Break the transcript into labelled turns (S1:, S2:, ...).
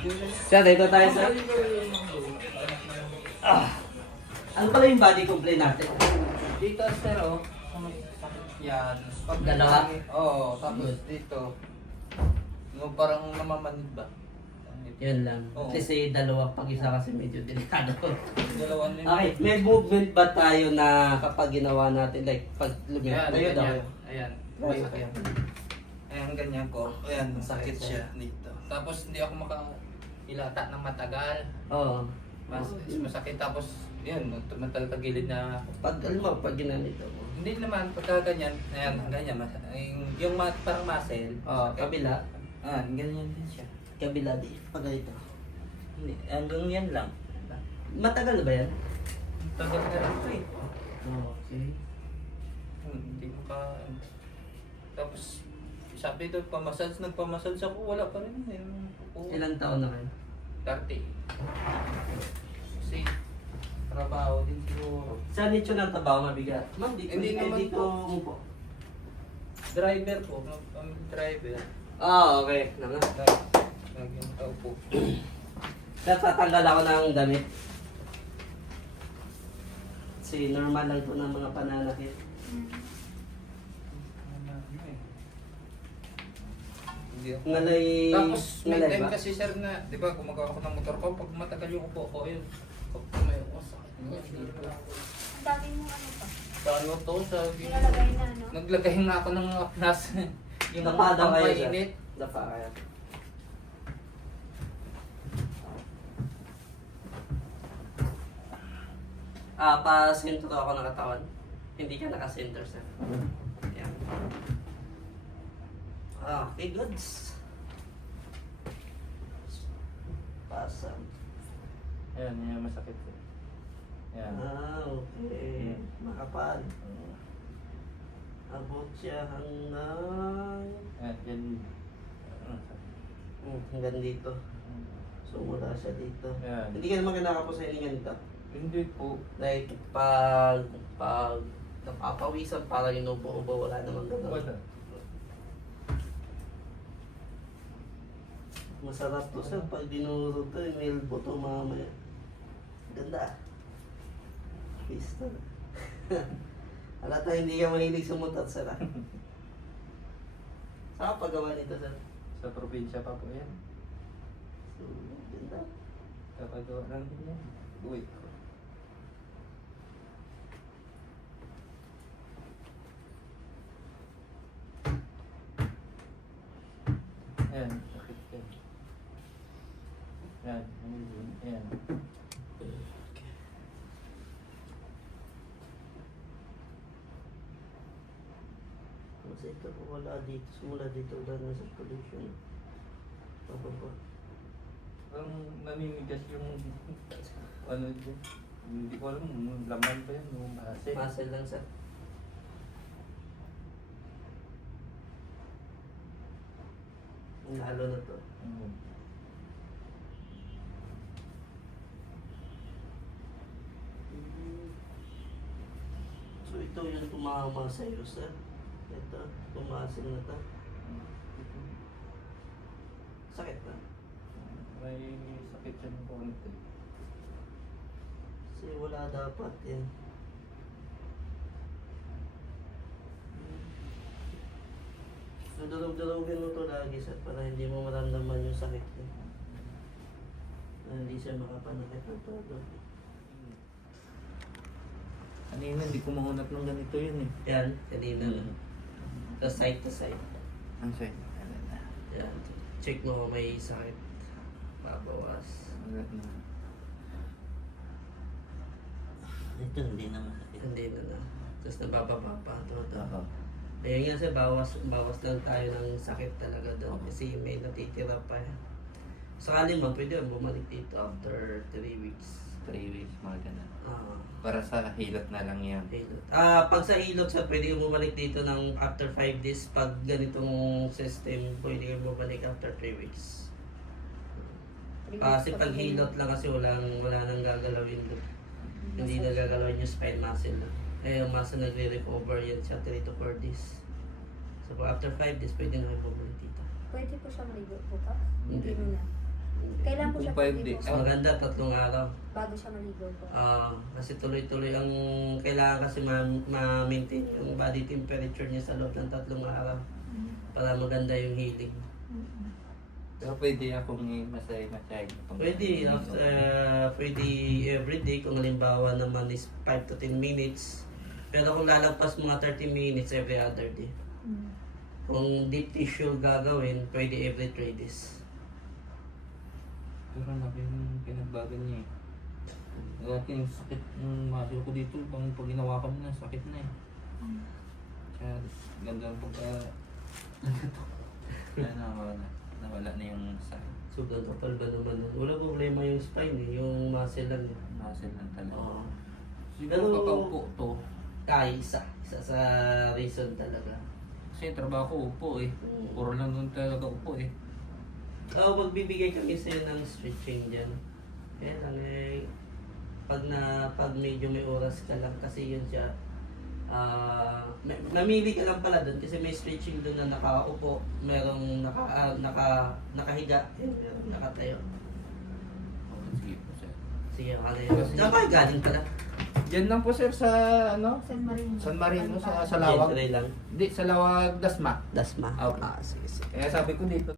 S1: Sir, dito tayo sir. Ano pala yung body complaint natin?
S2: Dito, sir, oh. Yan. Pag
S1: Dalawa?
S2: Oo, tapos dito. No, parang namamanid ba?
S1: Yun lang.
S2: Oo.
S1: Kasi dalawa pag isa kasi medyo delikado.
S2: Dalawa nila.
S1: Okay, may movement ba tayo na kapag ginawa natin, like pag lumilip
S2: Ayan,
S1: tayo
S2: ayan,
S1: daw?
S2: ayan. Ayan.
S1: Right.
S2: Ayan. Ayan, ganyan ko. Ayan, sakit siya dito. Tapos hindi ako makailata ng matagal.
S1: Oo.
S2: Masakit. Tapos, yun, tumataltagilid na ako.
S1: Pag, alam mo, pag ginanito mo.
S2: Hindi naman, pagka ganyan, ayan, ganyan. Yung parang muscle.
S1: Oo,
S2: sakit.
S1: kabila.
S2: Ganyan din siya.
S1: Kabila di. Pag ganito.
S2: Hindi, hanggang yan lang.
S1: Matagal ba yan?
S2: Tagal na rin ito eh.
S1: Okay.
S2: Hindi ko ka... Tapos, sabi ito, nagpamassage ako, wala pa rin.
S1: Ilang taon na kayo?
S2: 30. Kasi, trabaho din siguro.
S1: Saan nicho ng trabaho mabigat? Ma'am, dito,
S2: Hindi naman
S1: dito
S2: po.
S1: umupo.
S2: Driver po, driver.
S1: Okay. Naman.
S2: Naging tao po.
S1: Tatanggal ako ng damit. Kasi normal lang po ng mga pananakit.
S2: Hindi ako.
S1: Ngalay...
S2: Tapos, may
S1: ngalay
S2: time
S1: ba?
S2: kasi sir na, di ba, gumagawa ako ng motor ko, pag matagal yung upo ko, yun. Pag tumayo ko, sakit niya.
S3: Ang dami mong ano pa.
S2: Sa ano to, sa...
S3: Nilalagay na, no?
S2: Naglagay na ako ng apnas. Yung
S1: Napada kayo sir.
S2: pampainit.
S1: Dapa kayo. Pa-center ako ng katawan. Hindi ka naka-center sir. Yan. Okay, goods. Pasang.
S2: Ayan, yan masakit. Yan.
S1: Okay. Makapal. Abot siya hanggang...
S2: Ayan, yan.
S1: hanggang dito. So, mula siya dito.
S2: Ayan.
S1: Hindi ka naman kinakapos sa hininga nito.
S2: Hindi po.
S1: Like, pag napapawisan, parang inubo-ubo, wala namang gano'n.
S2: Wala.
S1: Masarap to sir, pag dinuro to, may buto mamaya. Ganda. Pista. Alata, hindi ka mahilig sumutat sir ah. Saan ka paggawa nito sir?
S2: Sa probinsya pa po yan.
S1: So, ganda.
S2: Kapagawa lang din yan. Uy. Ayan, sakit yan. Ayan, ano yun? Ayan.
S1: Kasi ito po wala dito, simula dito wala na sa pollution. Pababa.
S2: Ang namimigas yung ano dyan. Hindi ko alam, laman ba yan? Yung base.
S1: Muscle lang sir. Lalo na to.
S2: Mm.
S1: So ito yung tumama sa iyo sir. Ito, tumasil na to. Sakit na.
S2: May sakit siya ng konti.
S1: Kasi wala dapat yan. So durog-durogin mo to lagi sir para hindi mo maramdaman yung sakit niya. Na hindi siya makapanakit ng todo.
S2: Kanina hindi ko mahunap ng ganito yun eh.
S1: Yan, kanina na. The side to side.
S2: Ang sa'yo?
S1: Yan. Check mo kung may sakit. Babawas.
S2: Ito hindi naman sakit.
S1: Hindi na na. Tapos nabababa pa ito.
S2: Oo.
S1: Kaya nga sir, bawas lang tayo ng sakit talaga doon. Kasi may natitira pa. Sakali man, pwede mo bumalik dito after 3 weeks.
S2: 3 weeks, mga ganun.
S1: Ah,
S2: Para sa hilot na lang yan.
S1: hilot. Pag sa hilot sir, pwede kang bumalik dito ng after 5 days. Pag ganitong system, pwede kang bumalik after 3 weeks. Kasi pag hilot lang kasi wala nang gagalawin doon. Hindi na gagalawin yung spine muscle. Eh, yung muscle nagre-recover yan siya 3 to 4 days. So, after 5 days, pwede na kayo bumalik dito.
S3: Pwede po siya maligo bukas?
S1: Hindi.
S3: Hindi na. Kailan po siya
S2: Kung 5
S3: pwede
S2: days.
S3: po?
S1: Maganda, 3 araw.
S3: Bago siya maligo po.
S1: Kasi tuloy-tuloy ang kailangan kasi ma-maintain yung body temperature niya sa loob ng 3 araw para maganda yung healing.
S2: Pero pwede akong masay-masay.
S1: Pwede, pwede everyday kung halimbawa naman is 5 to 10 minutes. Pero kung lalagpas mga 30 minutes every other day. Kung deep tissue gagawin, pwede every 3 days.
S2: Pero laki yung pinagbago niya eh. Laki yung sakit ng muscle ko dito. Pag ginawa ko na, sakit na eh. Kaya ganda ang pagka... Kaya nawala na yung sakit.
S1: So, kapal ba naman nun? Wala problema yung spine eh, yung muscle lang eh.
S2: Muscle lang talaga.
S1: Oo.
S2: Siguro kapag upo to,
S1: Isa sa reason talaga.
S2: kasi trabaho ko upo eh. Puro lang doon talaga upo eh.
S1: Magbibigay kami sa'yo ng stretching dyan. Kaya lang eh, pag medyo may oras ka lang kasi yun siya, namili ka lang pala doon kasi may stretching doon na nakaupo, merong nakahiga, merong nakatayo.
S2: Sige po sir.
S1: Sige, kalayo. Diyan kayo galing pala.
S2: Diyan lang po sir sa ano?
S3: San Marino.
S2: San Marino sa Lawag.
S1: Gentry lang.
S2: Hindi, sa Lawag Dasma.
S1: Dasma.
S2: Okay.
S1: Sige.
S2: Kaya sabi ko dito.